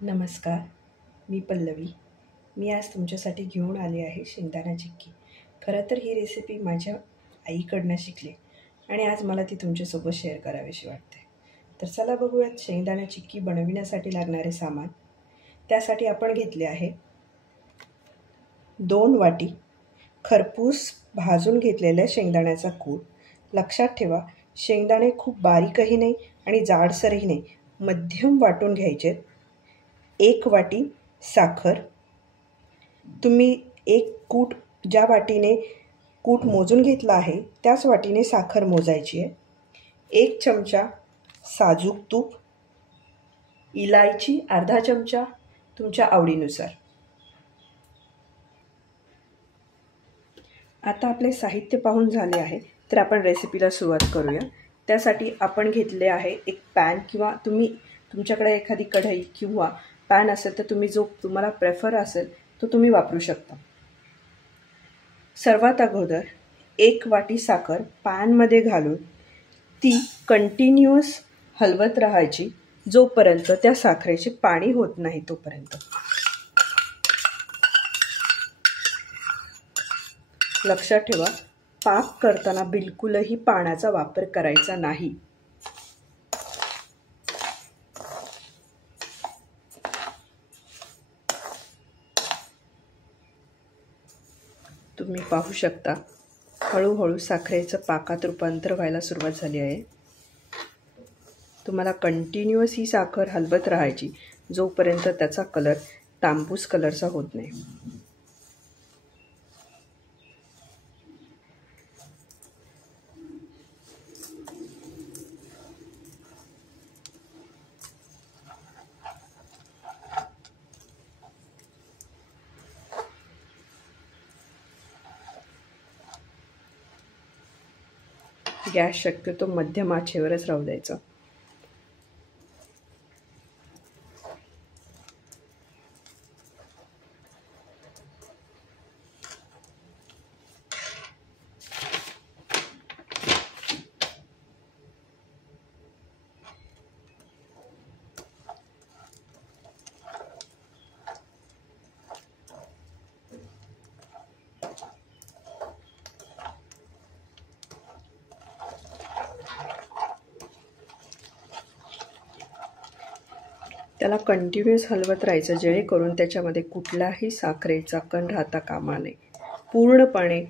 नमस्कार, मी पल्लवी. मी आज तुमच्यासाठी घेऊन आले आहे शेंगदाणा चिक्की. खरं तर ही रेसिपी माझ्या आईकडनं शिकली आणि आज मला ती तुमच्यासोबत शेअर करावीशी वाटते. तर चला बघूयात शेंगदाणा चिक्की बनविण्यासाठी लागणारे सामान. त्यासाठी आपण घेतले आहे 2 वाटी खरपूस भाजून घेतलेल्या शेंगदाण्याचा कूट. लक्षात ठेवा, शेंगदाणे खूप बारीकही नाही आणि जाडसरही नाही, मध्यम वाटून घ्यायचे. 1 वाटी साखर. तुम्ही एक कूट ज्या वाटीने कूट मोजून घेतला आहे त्याच वाटीने साखर मोजायची आहे. 1 चमचा साजूक तूप. इलायची अर्धा चमचा, तुमच्या आवडीनुसार. आता आपले साहित्य पाहून झाले आहे, तर आपण रेसिपीला सुरुवात करूया. त्यासाठी आपण घेतले आहे एक पॅन, किंवा तुमच्याकडे एखादी कढई किंवा पॅन असेल तर तुम्हाला प्रेफर असेल तो तुम्ही वापरू शकता. सर्वात अगोदर 1 वाटी साखर पॅनमध्ये घालून ती कंटिन्युअस हलवत राहायची जोपर्यंत त्या साखरेचे पाणी होत नाही तोपर्यंत. लक्षात ठेवा, पाक करताना बिलकुलही पाण्याचा वापर करायचा नाही. तुम्ही पाहू शकता, हळूहळू साखरेचं पाकात रूपांतर व्हायला सुरुवात झाली आहे. तुम्हाला कंटिन्युअस ही साखर हलवत राहायची जोपर्यंत त्याचा कलर तांबूस कलरचा होत नाही. गॅस शक्यतो मध्यम आचेवरच राहू द्यायचा. त्याला कंटिन्युअस हलवत राहायचं, जेणेकरून त्याच्यामध्ये कुठलाही साखरेचा कण राहता कामा नये. पूर्णपणे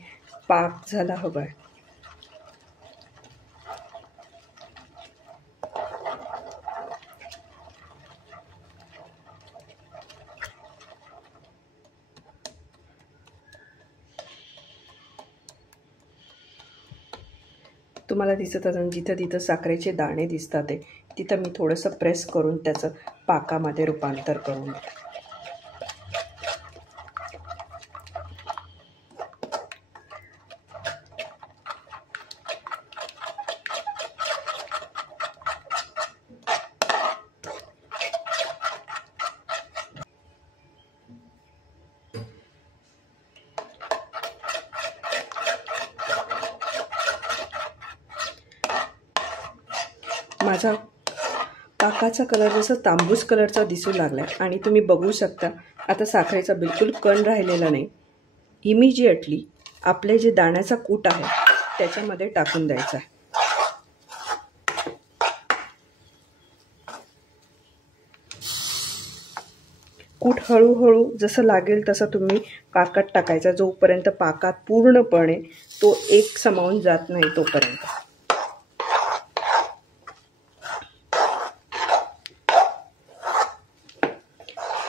पाक झाला हवा आहे. तुम्हाला दिसत असेल जिथं तिथं साखरेचे दाणे दिसतात तिथं मी थोडंसं प्रेस करून त्याचं पाकामध्ये रूपांतर करून घेते. माझा पाकाचा कलर जसा तांबूस कलरचा दिसू लागला आणि तुम्ही बघू शकता आता साखरेचा बिलकुल कण राहिलेला नाही. इमिजिएटली आपले जे दाण्याचा कूट आहे त्याच्यामध्ये टाकून द्यायचा आहे. कूट हळूहळू जसं लागेल तसं तुम्ही पाकात टाकायचा, जोपर्यंत पाकात पूर्णपणे तो एक समावून जात नाही तोपर्यंत.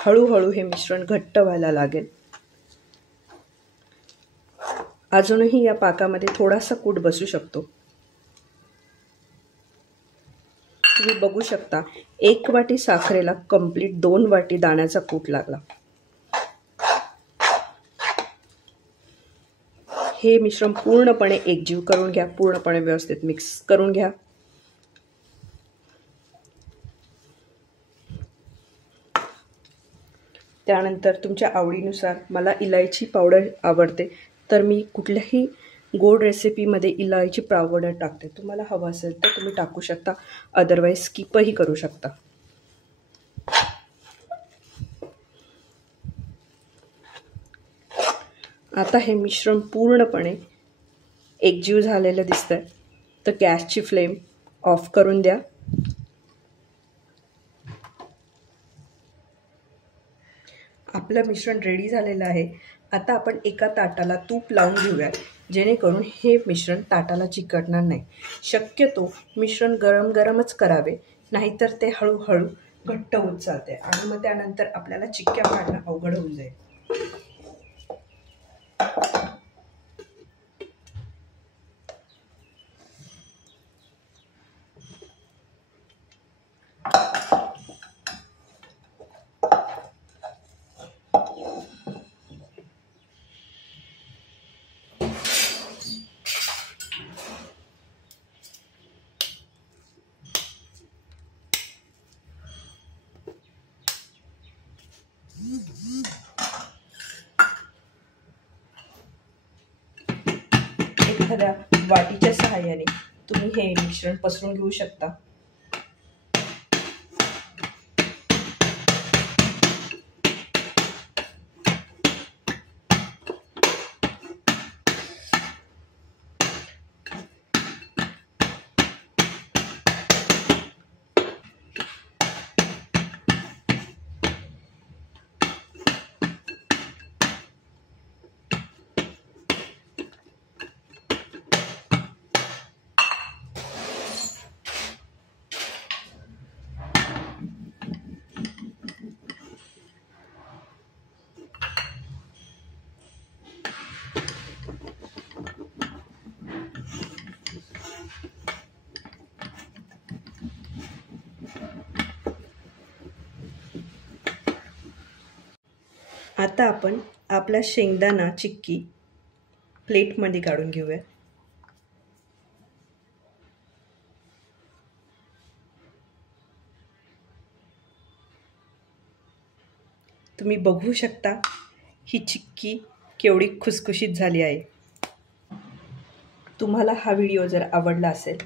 हळूहळू हे मिश्रण घट्ट व्हायला लागेल. अजूनही या पाकामध्ये थोडासा कूट बसू शकतो. तुम्ही बघू शकता 1 वाटी साखरेला कंप्लीट 2 वाटी दाण्याचा कूट लागला. हे मिश्रण पूर्णपणे एकजीव करून घ्या, पूर्णपणे व्यवस्थित मिक्स करून घ्या. त्यानंतर तुमच्या आवडीनुसार, मला इलायची पावडर आवडते तर मी कुठल्याही गोड रेसिपीमध्ये इलायची पावडर टाकते. तुम्हाला हवं असेल तर तुम्ही टाकू शकता, अदरवाईज स्किपही करू शकता. आता हे मिश्रण पूर्णपणे एकजीव झालेलं दिसतंय, तर गॅसची फ्लेम ऑफ करून द्या. आपलं मिश्रण रेडी झालेलं आहे. आता आपण एका ताटाला तूप लावून घेऊया, जेणेकरून हे मिश्रण ताटाला चिकटणार नाही. शक्यतो मिश्रण गरम गरमच करावे, नाहीतर ते हळूहळू घट्ट होत जाते आणि मग त्यानंतर आपल्याला चिक्क्या पाडणं अवघड होऊन जाईल. एखाद्या वाटीच्या सहाय्याने तुम्ही हे मिश्रण पसरून घेऊ शकता. आता आपण आपला शेंगदाणा चिक्की प्लेटमध्ये काढून घेऊया. तुम्ही बघू शकता ही चिक्की केवढी खुसखुशीत झाली आहे. तुम्हाला हा व्हिडिओ जर आवडला असेल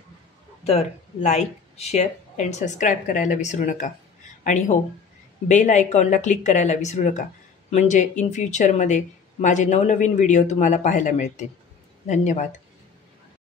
तर लाईक, शेअर अँड सबस्क्राईब करायला विसरू नका. आणि हो, बेल आयकॉनला क्लिक करायला विसरू नका, म्हणजे इन फ्युचरमध्ये माझे नवनवीन व्हिडिओ तुम्हाला पाहायला मिळतील. धन्यवाद.